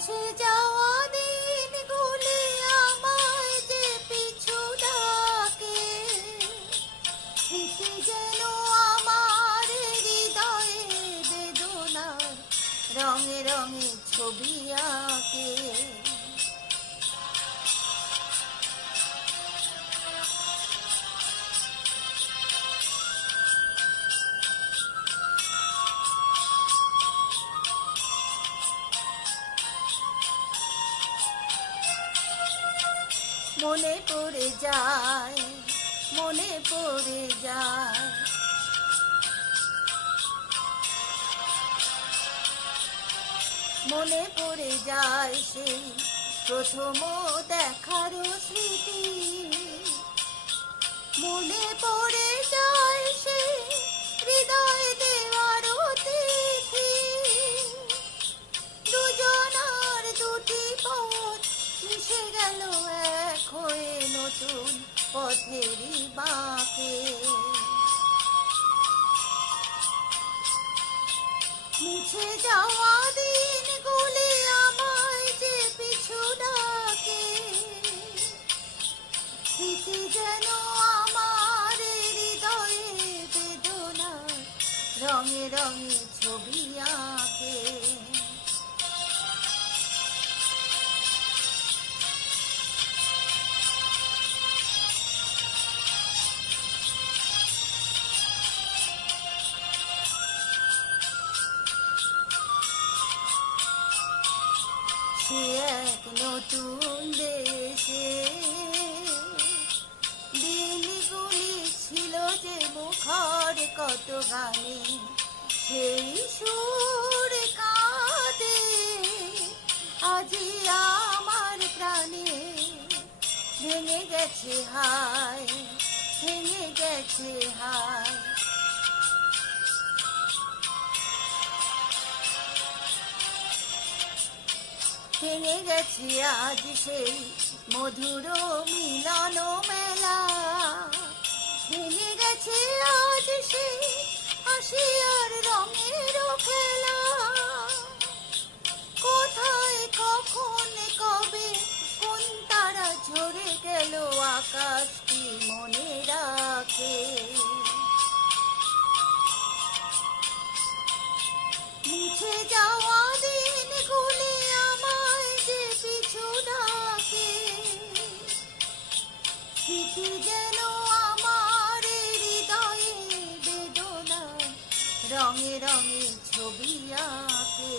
মুছে যাওয়া দিনগুলি আমায় যে পিছু ডাকে, স্মৃতি যেন আমার হৃদয়ে বেদনার রঙে রঙে ছবি আঁকে। মনে পড়ে যায়, মনে পড়ে যায়, মনে পড়ে যায় সেই প্রথম দেখার স্মৃতি। মনে পড়ে যায় সেই হৃদয় দেওয়ার তিথি। দুজনার দুটি পথ মিশে গেল এক হয়ে নতুন পথেরই বাঁকে। মুছে যাওয়া দিনগুলি আমায় যে পিছু ডাকে, স্মৃতি যেন আমার হৃদয়ে বেদনার রঙে রঙে ছবি আঁকে। সে এক নতুন দেশে দিনগুলি ছিল যে মুখর কত গানে, সেই সুর কাঁদে আজি আমার প্রাণে। ভেঙে গেছে হায়, ভেঙে গেছে হায়, ভেঙে গেছে আজ সেই মধুর মিলন মেলা। ভেঙে গেছে আজ সেই হাসি আর রঙের খেলা। কোথায় কখন কবে কোন তারা ঝরে গেল আকাশ কি মনে রাখে। মুছে যাওয়া দিনগুলি আমায় যে পিছু ডাকে, স্মৃতি যেন আমার হৃদয়ে বেদনা রঙে রঙে ছবি আঁকে।